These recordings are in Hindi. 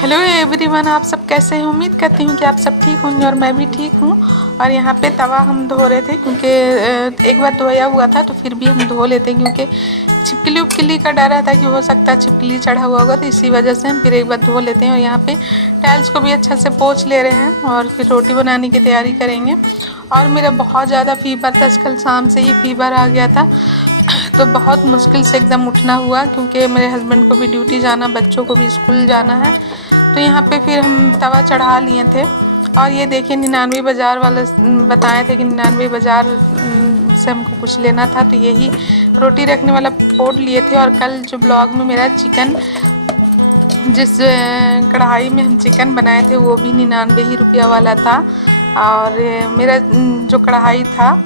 हेलो एवरीवन, आप सब कैसे हैं। उम्मीद करती हूँ कि आप सब ठीक होंगे और मैं भी ठीक हूँ। और यहाँ पे तवा हम धो रहे थे क्योंकि एक बार धोया हुआ था तो फिर भी हम धो लेते हैं क्योंकि छिपकली उपकली का डर रहता है कि हो सकता है छिपकली चढ़ा हुआ होगा, तो इसी वजह से हम फिर एक बार धो लेते हैं। और यहाँ पे टाइल्स को भी अच्छा से पोंछ ले रहे हैं और फिर रोटी बनाने की तैयारी करेंगे। और मेरा बहुत ज़्यादा फीवर था, कल शाम से ही फीवर आ गया था, तो बहुत मुश्किल से एकदम उठना हुआ क्योंकि मेरे हस्बैंड को भी ड्यूटी जाना, बच्चों को भी स्कूल जाना है। तो यहाँ पे फिर हम तवा चढ़ा लिए थे। और ये देखिए 99 बाज़ार वाले बताए थे कि 99 बाज़ार से हमको कुछ लेना था, तो यही रोटी रखने वाला पोट लिए थे। और कल जो ब्लॉग में मेरा चिकन, जिस कढ़ाई में हम चिकन बनाए थे वो भी 99 ही रुपया वाला था। और मेरा जो कढ़ाई था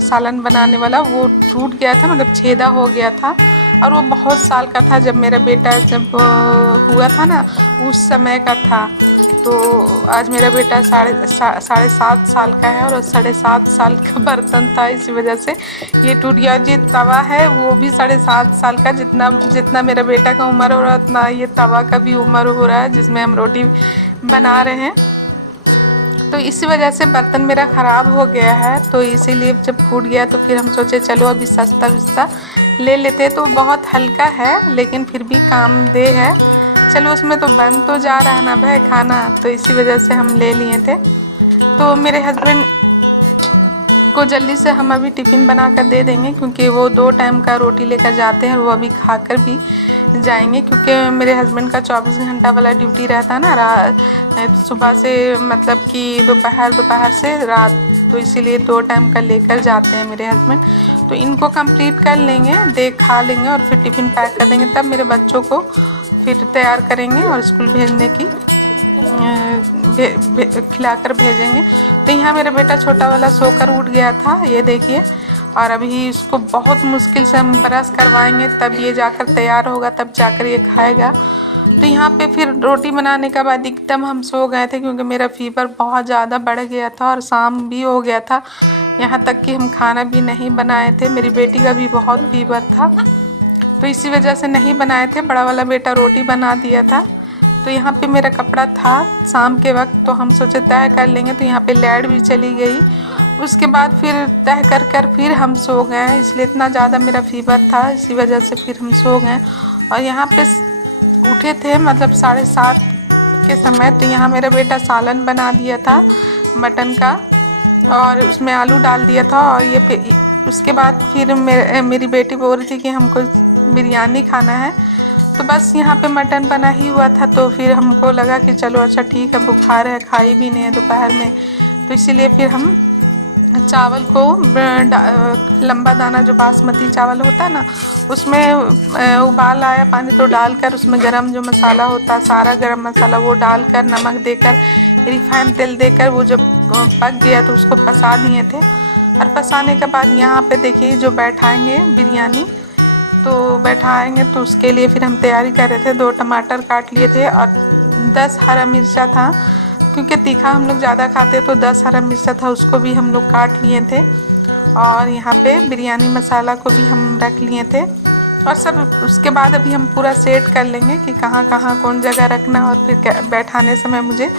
सालन बनाने वाला वो टूट गया था, मतलब छेदा हो गया था। और वो बहुत साल का था, जब मेरा बेटा जब हुआ था ना उस समय का था। तो आज मेरा बेटा साढ़े सात साल का है और 7.5 साल का बर्तन था, इसी वजह से ये टूट गया। ये तवा है वो भी 7.5 साल का, जितना मेरा बेटा का उम्र हो रहा है उतना ये तवा का भी उम्र हो रहा है जिसमें हम रोटी बना रहे हैं। तो इसी वजह से बर्तन मेरा ख़राब हो गया है, तो इसीलिए जब फूट गया तो फिर हम सोचे चलो अभी सस्ता विस्ता ले लेते। तो बहुत हल्का है लेकिन फिर भी काम दे है, चलो उसमें तो बन तो जा रहा ना भाई खाना, तो इसी वजह से हम ले लिए थे। तो मेरे हस्बैंड को जल्दी से हम अभी टिफ़िन बना कर दे देंगे क्योंकि वो 2 टाइम का रोटी लेकर जाते हैं और वो अभी खाकर भी जाएंगे क्योंकि मेरे हस्बैंड का 24 घंटा वाला ड्यूटी रहता है ना, सुबह से मतलब कि दोपहर से रात, तो इसीलिए 2 टाइम का लेकर जाते हैं मेरे हस्बैंड। तो इनको कंप्लीट कर लेंगे, खा लेंगे और फिर टिफ़िन पैक कर देंगे, तब मेरे बच्चों को फिर तैयार करेंगे और स्कूल भेजने की खिलाकर भेजेंगे। तो यहाँ मेरा बेटा छोटा वाला सोकर उठ गया था, ये देखिए। और अभी इसको बहुत मुश्किल से हम ब्रश करवाएंगे तब ये जाकर तैयार होगा, तब जाकर ये खाएगा। तो यहाँ पे फिर रोटी बनाने के बाद एकदम हम सो गए थे क्योंकि मेरा फीवर बहुत ज़्यादा बढ़ गया था और शाम भी हो गया था, यहाँ तक कि हम खाना भी नहीं बनाए थे। मेरी बेटी का भी बहुत फीवर था तो इसी वजह से नहीं बनाए थे, बड़ा वाला बेटा रोटी बना दिया था। तो यहाँ पे मेरा कपड़ा था शाम के वक्त, तो हम सोचे तह कर लेंगे, तो यहाँ पे लाइट भी चली गई। उसके बाद फिर तह कर फिर हम सो गए, इसलिए इतना ज़्यादा मेरा फीवर था, इसी वजह से फिर हम सो गए। और यहाँ पे उठे थे मतलब 7:30 के समय, तो यहाँ मेरा बेटा सालन बना दिया था मटन का और उसमें आलू डाल दिया था। और ये उसके बाद फिर मेरी बेटी बोल रही थी कि हमको बिरयानी खाना है, तो बस यहाँ पे मटन बना ही हुआ था। तो फिर हमको लगा कि चलो अच्छा ठीक है, बुखार है, खाई भी नहीं है दोपहर में, तो इसीलिए फिर हम चावल को लंबा दाना जो बासमती चावल होता है ना, उसमें उबाल आया पानी, तो डालकर उसमें गरम जो मसाला होता है सारा गरम मसाला वो डालकर नमक देकर रिफाइंड तेल देकर वो जब पक गया तो उसको पसा दिए थे। और पसाने के बाद यहाँ पे देखिए जो बैठाएंगे बिरयानी, तो बैठाएंगे तो उसके लिए फिर हम तैयारी कर रहे थे। 2 टमाटर काट लिए थे और 10 हरा मिर्चा था, क्योंकि तीखा हम लोग ज़्यादा खाते तो 10 हरा मिर्चा था, उसको भी हम लोग काट लिए थे। और यहाँ पे बिरयानी मसाला को भी हम रख लिए थे और सब। उसके बाद अभी हम पूरा सेट कर लेंगे कि कहाँ कहाँ कौन जगह रखना और फिर बैठाने समय मुझे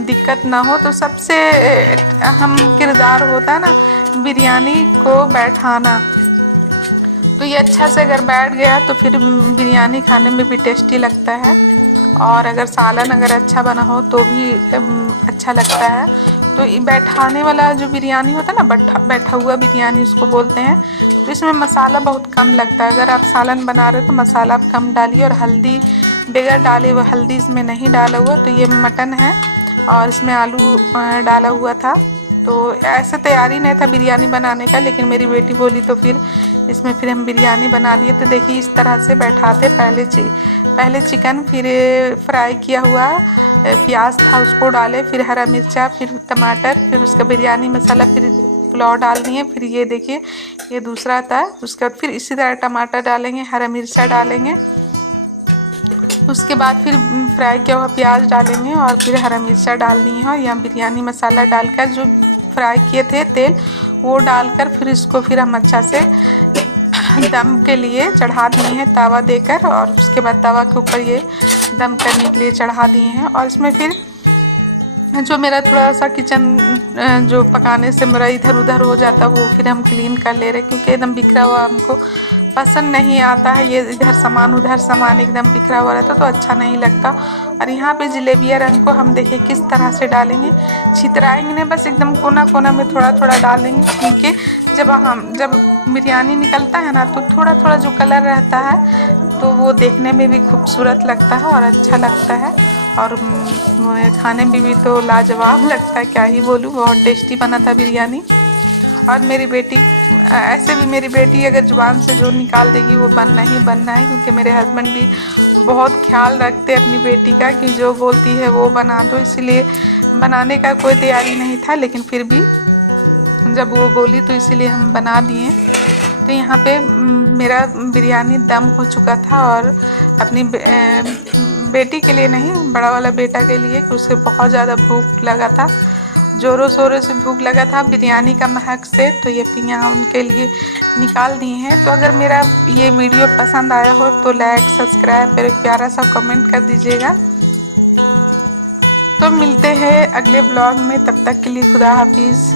दिक्कत ना हो। तो सबसे अहम किरदार होता है ना बिरयानी को बैठाना, तो ये अच्छा से अगर बैठ गया तो फिर बिरयानी खाने में भी टेस्टी लगता है। और अगर सालन अगर अच्छा बना हो तो भी अच्छा लगता है। तो बैठाने वाला जो बिरयानी होता है ना, बैठा हुआ बिरयानी उसको बोलते हैं, तो इसमें मसाला बहुत कम लगता है। अगर आप सालन बना रहे हो तो मसाला आप कम डालिए। और हल्दी बगैर डाले हुए, हल्दी इसमें नहीं डाला हुआ, तो ये मटन है और इसमें आलू डाला हुआ था। तो ऐसे तैयारी नहीं था बिरयानी बनाने का, लेकिन मेरी बेटी बोली तो फिर इसमें फिर हम बिरयानी बना दिए। तो देखिए इस तरह से बैठाते, पहले चिकन, फिर फ्राई किया हुआ प्याज था उसको डाले, फिर हरा मिर्चा, फिर टमाटर, फिर उसका बिरयानी मसाला, फिर पुलाव डाल दिए। फिर ये देखिए ये दूसरा था, उसके बाद फिर इसी तरह टमाटर डालेंगे, हरा मिर्चा डालेंगे, उसके बाद फिर फ्राई किया हुआ प्याज डालेंगे और फिर हरा मिर्चा डाल दिए हैं। और यहाँ बिरयानी मसाला डालकर जो फ्राई किए थे तेल वो डालकर फिर इसको फिर हम अच्छा से दम के लिए चढ़ा दिए हैं तवा देकर। और उसके बाद तवा के ऊपर ये दम करने के लिए चढ़ा दिए हैं। और इसमें फिर जो मेरा थोड़ा सा किचन जो पकाने से मेरा इधर उधर हो जाता वो फिर हम क्लीन कर ले रहे, क्योंकि एकदम बिखरा हुआ हमको पसंद नहीं आता है। ये इधर सामान उधर सामान एकदम बिखरा हुआ रहता तो अच्छा नहीं लगता। और यहाँ पे जलेबिया रंग को हम देखिए किस तरह से डालेंगे, छितराएंगे नहीं, बस एकदम कोना कोना में थोड़ा थोड़ा डालेंगे, क्योंकि जब बिरयानी निकलता है ना तो थोड़ा थोड़ा जो कलर रहता है तो वो देखने में भी खूबसूरत लगता है और अच्छा लगता है। और खाने में भी तो लाजवाब लगता है, क्या ही बोलूँ, बहुत टेस्टी बना था बिरयानी। और मेरी बेटी ऐसे भी मेरी बेटी अगर ज़ुबान से जो निकाल देगी वो बनना ही बनना है, क्योंकि मेरे हस्बैंड भी बहुत ख्याल रखते हैं अपनी बेटी का कि जो बोलती है वो बना दो। इसीलिए बनाने का कोई तैयारी नहीं था, लेकिन फिर भी जब वो बोली तो इसीलिए हम बना दिए। तो यहाँ पे मेरा बिरयानी दम हो चुका था, और अपनी बेटी के लिए नहीं, बड़ा वाला बेटा के लिए, कि उसे बहुत ज़्यादा भूख लगा था, ज़ोरों शोरों से भूख लगा था बिरयानी का महक से। तो ये पियाँ उनके लिए निकाल दी हैं। तो अगर मेरा ये वीडियो पसंद आया हो तो लाइक सब्सक्राइब और एक प्यारा सा कमेंट कर दीजिएगा। तो मिलते हैं अगले ब्लॉग में, तब तक के लिए खुदा हाफिज़।